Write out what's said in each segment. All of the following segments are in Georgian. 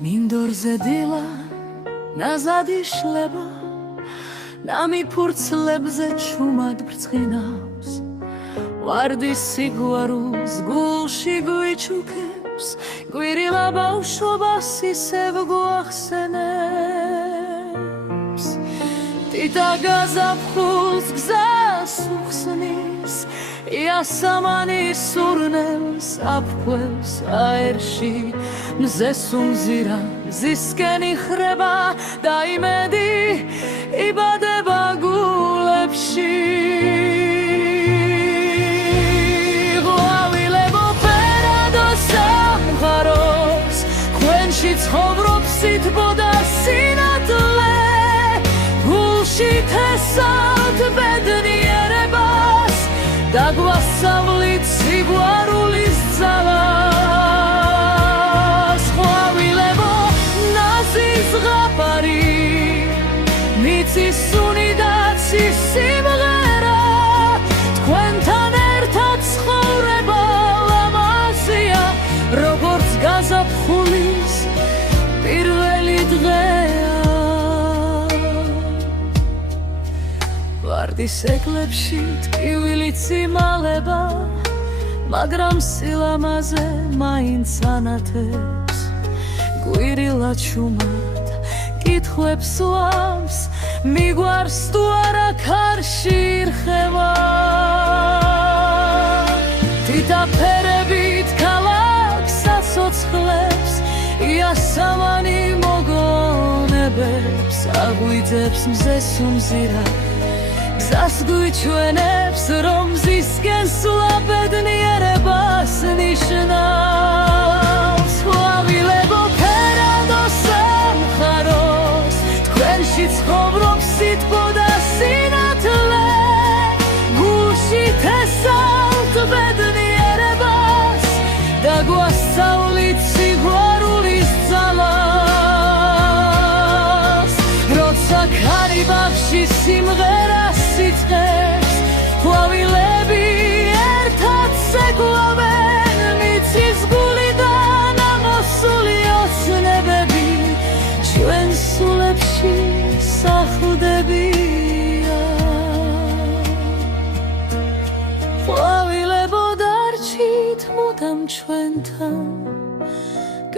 მინდორზე დილა ნაზადი შლება ნამი ფურცლებზე ჩუმად ბრწყინავს ვარდის სიგვარულს გულში გვიჩუქებს გვირილა ბავშვობას ისევ გვახსენებს ტიტა გაზაფხულს გზას უხსნის იასამანი სურნელს აფქვევს აერში მზეს უმზირა მზისკენ იხრება და იმედი იბადება გულებში ღვავილებო ფერადო სამყაროს ხვენში ცხოვრობს სითბოდა სინათლე გულში თესავთ ბედნიერებას და გვასწავლით სიყვარულის ძალას ღვავილებო ნაზის ზღაპარი მიწის სუნი და სიმღერა თქვენთან ერთად ცხოვრება ლამაზია როგორც გაზაფხულის პირველი დღეა ვარდის ეკლებში ტკივილიც იმალება მაგრამ სილამაზე მაინც ანათებს გვირილა ჩუმად კითხვებს უამს მიგვარს თუ არა ქარში ირხევა თითა ფერებით ქალაქს აცოცხლებს იასამანი მოგონებებს აღვიძებს მზეს უმზირა გზას გვიჩვენებს რომ მზისკენ სულა ბედნიერებას ნიშნავს ღვავილებო ფერადო სამყაროს თქვენში ცხოვრობს სითბო და სინათლე გულში თესავთ ბედნიერებას და გვასწავლით სიყვარულის ძალას როცა ქარი ბავში სიმღერას სიცხეს ღვავილები ერთად ზეგვავენ მიწის გულიდან ამოსული ოცნებები ჩვენ სულებში სახლდებია ღვავილებო დარჩით მუდამ ჩვენთან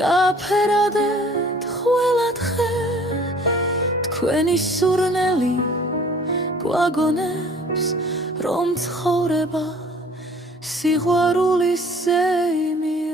გაფერადეთ ყველა დღე თქვენი სურნელი გვაგონებს რომ ცხოვრება სიყვარულის ზეიმია